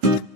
Thank you.